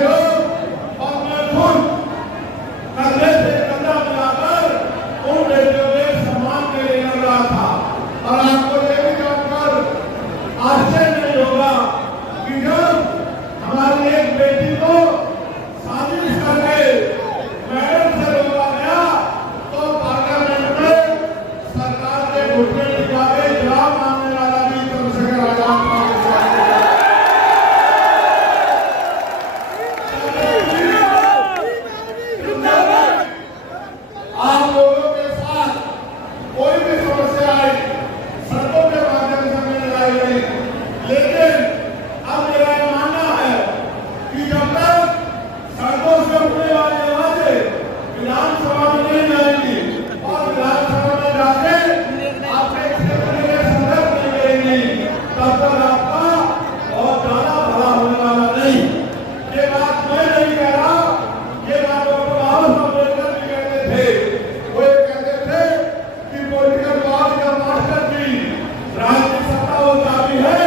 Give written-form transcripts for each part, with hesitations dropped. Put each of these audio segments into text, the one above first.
लोग और मैं खुद कंधे से कंधा मिलाकर उन बेटियों के सम्मान के लिए लड़ रहा था। और आपको ये भी जानकर आश्चर्य नहीं होगा कि जब हमारी एक बेटी को साजिश करके मैडम से रोका गया तो पार्लियामेंट में सरकार के घुटने टिका के जवाब मांगने वाला भी चंद्रशेखर आजाद आप लोगों के साथ कोई भी समस्या आई सड़कों के माध्यम से हमें लड़ाई लड़ी, लेकिन अब मेरा ये मानना है कि जब तक सड़कों से उठने वाली आवाजें विधानसभा में नहीं जाएंगी और विधानसभा में जाके आपके क्षेत्र के संदर्भ नहीं करेंगी, तब तक आपका बहुत ज्यादा भला होने वाला नहीं। ये बात मैं नहीं कह रहा, ये बात डॉक्टर बाबा साहब अम्बेडकर भी कहते थे। वो ये कहते थे कि पॉलिटिकल पावर का मास्टर की राजनीतिक सत्ता वो चाबी है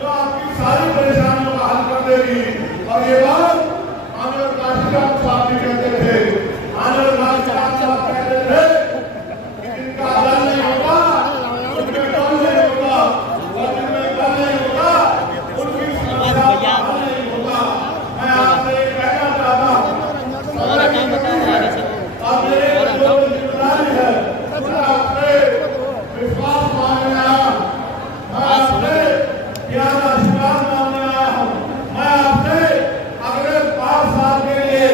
जो आपकी सारी परेशानियों का हल कर देगी। और ये बात आनंद काशीराम साहब भी कहते थे। आनंद काशीराम साहब कहते थे कि जिनका दल नहीं होगा उनमें दल नहीं होगा, और जिनमें दल नहीं होगा उनकी समस्या का हल नहीं होगा। मैं आपसे ये कहना चाहता हूँ, अब मेरे जो जिम्मेदारी है मैं आपसे विश्वास मांगने आया हूँ, मैं आपसे ज्ञान आशीर्वाद मांगने आया हूँ। मैं आपसे अगले 5 साल के लिए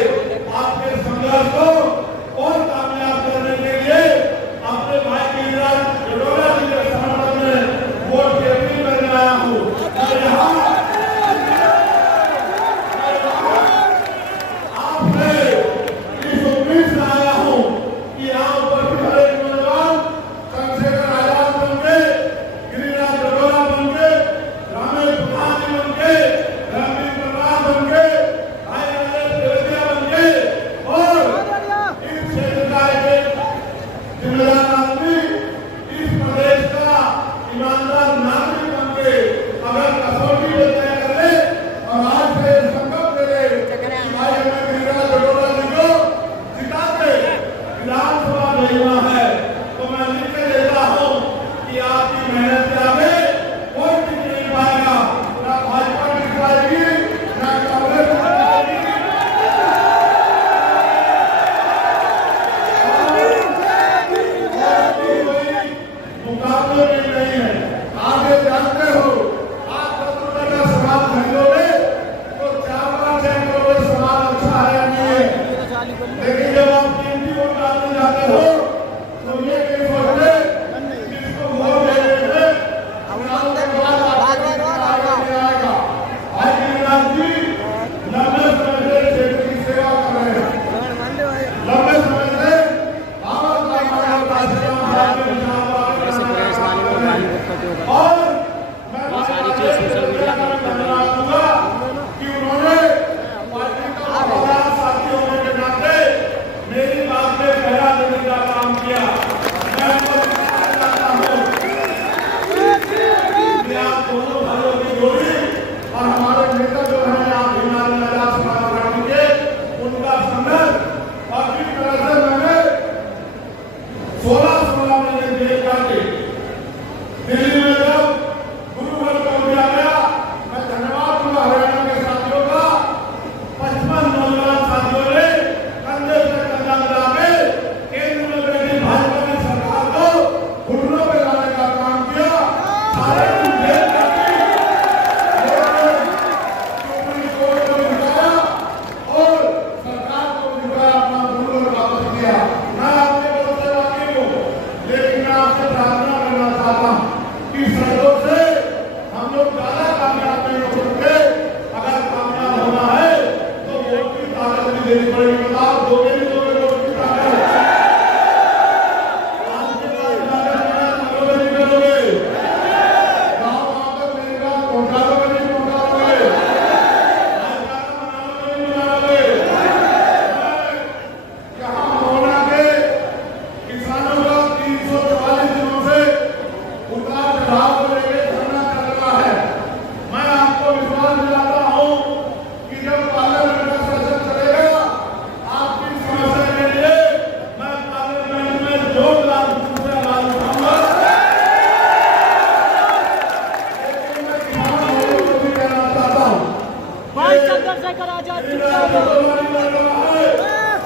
चंद्रशेखर आजाद जिंदाबाद।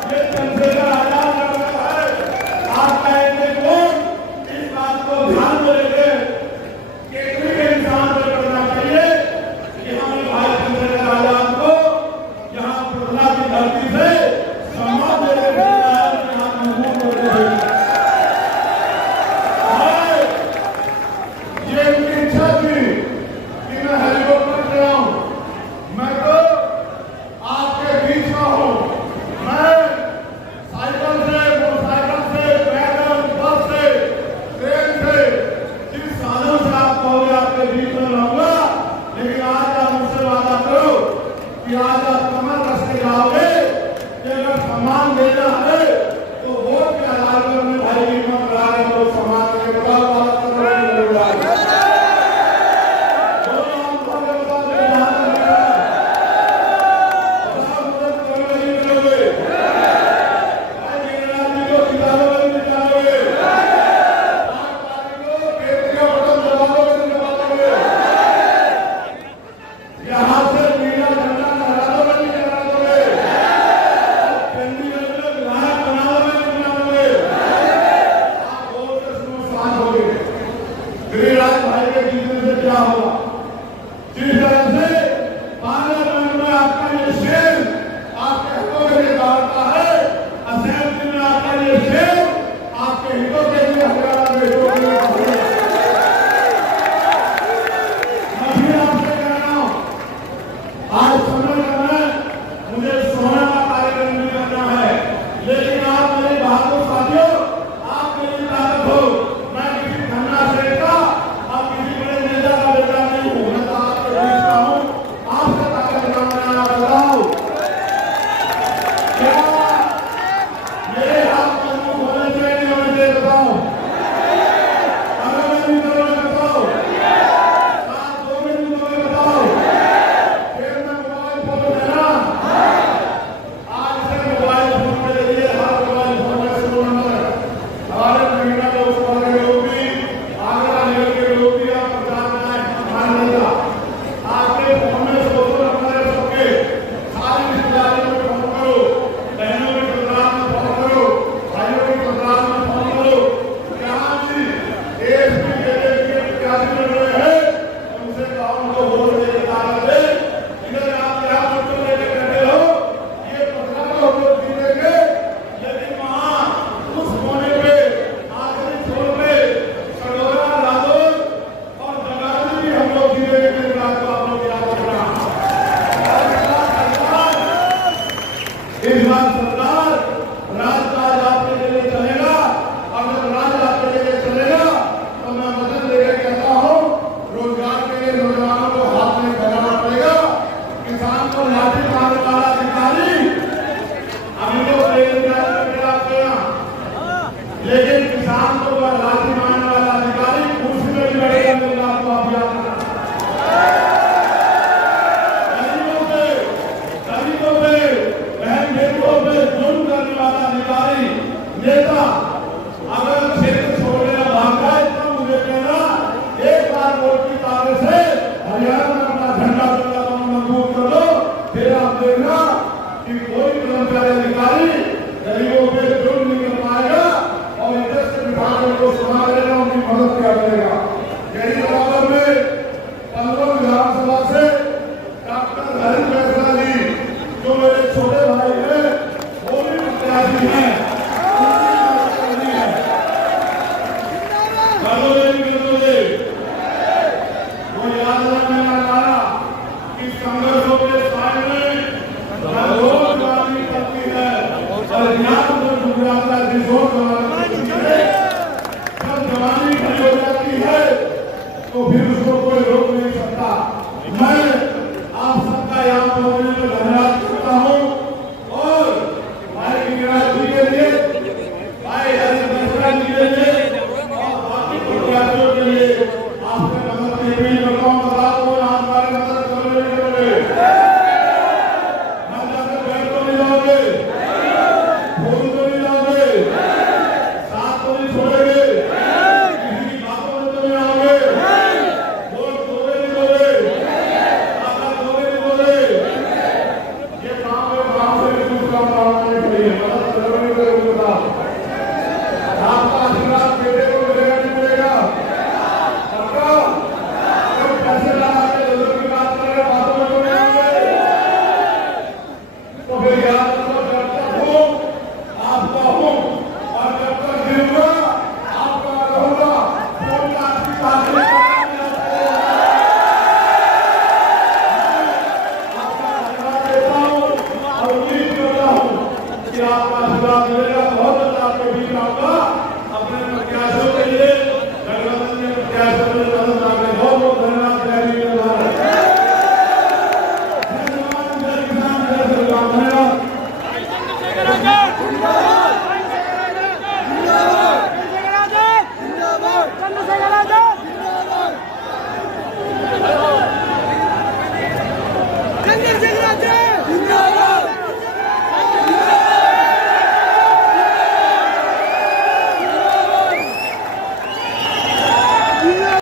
ये चंद्रशेखर आजाद लड़ रहा है। आपका एक वोट इस बात को ध्यान में लेके केंद्र के इंसान को करना चाहिए कि हमें भाई चंद्रशेखर आजाद को यहाँ पटना की धरती से सम्मान देने के लिए यहाँ मजबूत होते हैं। ये उनकी इच्छा थी कि मैं हेलीकॉप्टर से आऊं। मैं तो आपके बीच में हूं। मैं साइकिल से, मोटरसाइकिल से, पैदल, बस से, ट्रेन से, जिस साधन से आप कहोगे आपके बीच में रहूंगा। लेकिन आज आप मुझसे वादा करो कि आज आप कमर कस के जाओगे कि अगर सम्मान देना है तो वोट के आधार पर मैं भाई की हिम्मत करा रहे हो सम्मान देने का वादा कर रहे हैं। गिरिराज भाई के जीतने से क्या होगा? जिस तरह से पार्लियामेंट में आपका ये शेर आपके हितों के लिए दौड़ता है, असेंबली में आपका ये शेर आपके हितों के लिए हरियाणा के हितों के लिए मैं भी आपसे कह रहा हूं, आज समय समय मुझे सोना का कार्यक्रम भी करना है, लेकिन आप मेरी बहादुर साथियों, आप मेरी ताकत हो। मैं किसी खन्ना से का और किसी बड़े नेता का बेटा नहीं हूं। मैं तो आपके बीच का हूं। आपसे ताकत दिखाना बताओ क्या मेरे हाथ में मुंह होने चाहिए नहीं होने चाहिए बताओ। अगर मैं नहीं करूंगा बताओ, साथ 2 मिनट में बताओ, फिर मैं मोबाइल फोन देना। आज से मोबाइल फोन के जरिए हर मोबाइल फोन में 100 नंबर हमारे महीना लोकसभा के लोग भी, आगरा निगम के लोग भी आप प्रचार में मान लेगा। आपके फोन में 100 नंबर है सबके। सारी रिश्तेदारों में फोन करो, बहनों के परिवार में फोन करो, भाइयों के परिवार में फोन करो। जहाँ भी देश की प्रत्याशी लड़ रहे हैं उनसे कहो उनको वोट देने का ताकत दे। इधर आप यहाँ वोट लेके बैठे हो, ये 15 वोट जीतेंगे, लेकिन वहाँ उस कोने पे आखिरी छोर पे सडोरा, लादौर और जगाधरी भी हम लोग जीतेंगे। मेरी बात को आप लोग याद रखना। इस बार सरकार राजकाज आपके लिए चलेगा। अगर राज आपके लिए चलेगा तो मैं वचन देकर कहता हूँ, रोजगार के लिए नौजवानों को हाथ में फैलाना पड़ेगा। किसान को लाठी मारने वाला अधिकारी अभी तो आपके यहाँ, लेकिन किसान को लाठी मारने वाला अधिकारी कुर्सी में भी बैठेगा। मेरी बात को आप याद रखना। गरीबों पे, बहन बेटियों पे जुल्म करने वाला अधिकारी नेता अगर क्षेत्र छोड़ने भाग जाए तो मुझे कहना, एक बार वोट की ताकत से हरियाणा में अपना झंडा मजबूत कर लो। फिर आप देखना कि कोई कर्मचारी अधिकारी गरीबों पे जुल्म नहीं कर पाएगा और इज्जत से बिठाकर उनको सुना करेगा, उनकी मदद किया करेगा। यही बराबर में 15 विधानसभा से डॉक्टर हरीश फैसला जी जो मेरे छोटे भाई हैं वो भी प्रत्याशी हैं। वो याद रखने वाला कि संघर्षों के सामने रोज जवानी करती है और ज्ञान को डूब जाता है। जब जवानी खड़ी हो जाती है तो फिर उसको कोई रोक नहीं सकता। मैं आप सबका यहाँ पहुंचने में धन्यवाद करता हूँ और भाई गिरिराज जी के लिए, भाई हरीश फैसला जी के लिए और बाकी प्रत्याशियों के लिए आपसे मदद की अपील करता हूँ। बताओ तो यहाँ हमारे मदद करोगे? हम जाकर बैठ तो नहीं जाओगे, फूल तो नहीं जाओगे, साथ तो नहीं छोड़ेंगे, किसी की बातों में तो नहीं आओगे, वोट दोगे नहीं दोगे, ताकत दोगे नहीं दोगे। आपका